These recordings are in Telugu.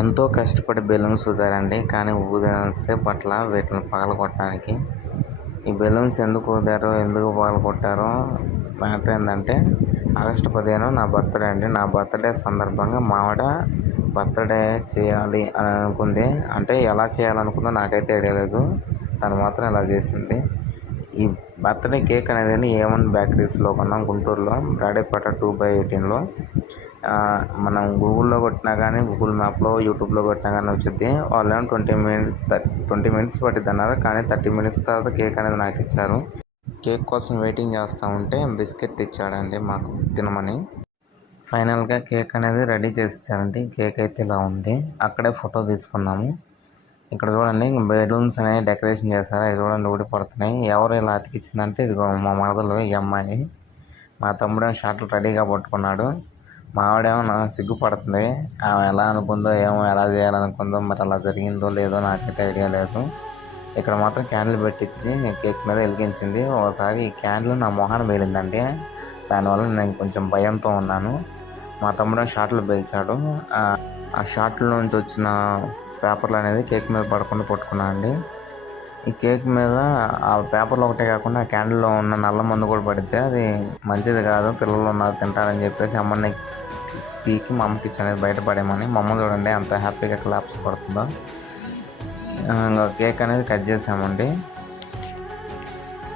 ఎంతో కష్టపడి బెలూన్స్ ఊదారండి, కానీ ఊదినంతసేపు పట్ల వీటిని పగలగొట్టడానికి. ఈ బెలూన్స్ ఎందుకు ఊదారో, ఎందుకు పగలగొట్టారో మ్యాటర్ ఏంటంటే, ఆగస్టు 15 నా బర్త్డే అండి. నా బర్త్డే సందర్భంగా మా ఆవిడ బర్త్డే చేయాలి అని అనుకుంది. అంటే ఎలా చేయాలనుకుందో నాకైతే ఐడియా లేదు, తను మాత్రం ఇలా చేసింది. ఈ బర్త్డే కేక్ అనేది A1 బేకరీస్లో కొన్నాం, గుంటూరులో, బ్రాడేపేట 2/18లో. మనం గూగుల్లో కొట్టినా కానీ, గూగుల్ మ్యాప్లో, యూట్యూబ్లో కొట్టినా కానీ వచ్చింది. వాళ్ళేమో 20 మినిట్స్ పట్టిద్ది అన్నారు, కానీ 30 మినిట్స్ తర్వాత కేక్ అనేది నాకు ఇచ్చారు. కేక్ కోసం వెయిటింగ్ చేస్తూ ఉంటే బిస్కెట్ ఇచ్చాడండి మాకు తినమని. ఫైనల్గా కేక్ అనేది రెడీ చేసి ఇచ్చారండి. కేక్ అయితే ఇలా ఉంది. అక్కడే ఫోటో తీసుకున్నాము. ఇక్కడ చూడండి, బెలూన్స్ అనేవి డెకరేషన్ చేశారు. అవి చూడండి ఊడిపడుతున్నాయి. ఎవరు ఇలా అతికిచ్చిందంటే ఇదిగో మా మరదలు, ఈ అమ్మాయి. మా తమ్ముడేమో షార్ట్లు రెడీగా పట్టుకున్నాడు. మా ఆవిడేమో నా సిగ్గుపడుతుంది. ఆమె ఎలా అనుకుందో ఏమో, ఎలా చేయాలనుకుందో, మరి అలా జరిగిందో లేదో నాకైతే ఐడియా లేదు. ఇక్కడ మాత్రం క్యాండిల్ పెట్టించి కేక్ మీద వెలిగించింది. ఒకసారి ఈ క్యాండిల్ నా మొహాన్ని పేలిందండి. దానివల్ల నేను కొంచెం భయంతో ఉన్నాను. మా తమ్ముడు షార్ట్లు పేల్చాడు. ఆ షార్ట్ల నుంచి వచ్చిన పేపర్లు అనేది కేక్ మీద పడకుండా పట్టుకున్నాను అండి. ఈ కేక్ మీద ఆ పేపర్లు ఒకటే కాకుండా ఆ క్యాండిల్లో ఉన్న నల్ల మందు కూడా పడితే అది మంచిది కాదు, పిల్లలు ఉన్నారు తింటారని చెప్పేసి అమ్మని పీకి మా అమ్మకి అనేది బయటపడేమని. మా అమ్మ చూడండి అంత హ్యాపీగా క్లాప్స్ కొడుతుందో. ఇంకా కేక్ అనేది కట్ చేసామండి.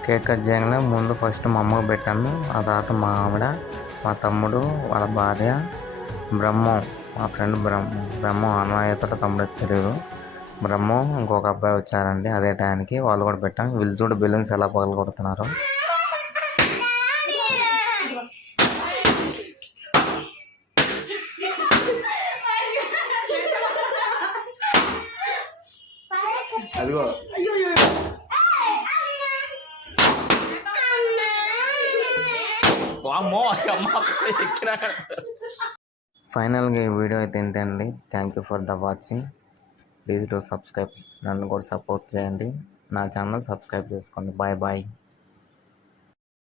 కేక్ కట్ చేయగానే ముందు ఫస్ట్ మా అమ్మకు పెట్టాను. ఆ తర్వాత మా ఆవిడ, మా తమ్ముడు, వాళ్ళ భార్య, బ్రహ్మం, మా ఫ్రెండ్ బ్రహ్మం అన్నయ్యతో తమ్ముడు తెలియదు, బ్రహ్మం, ఇంకొక అబ్బాయి వచ్చారండి అదే టైంకి. వాళ్ళు కూడా పెట్టాం. వీళ్ళు చూడు బెలూన్స్ ఎలా పగలు కొడుతున్నారు. అదిగో ఫైనల్గా ఈ వీడియో అయితే ఇంతే అండి. Thank you for the watching. Please do subscribe. నన్ను కూడా సపోర్ట్ చేయండి. నా ఛానల్ సబ్స్క్రైబ్ చేసుకోండి. Bye bye.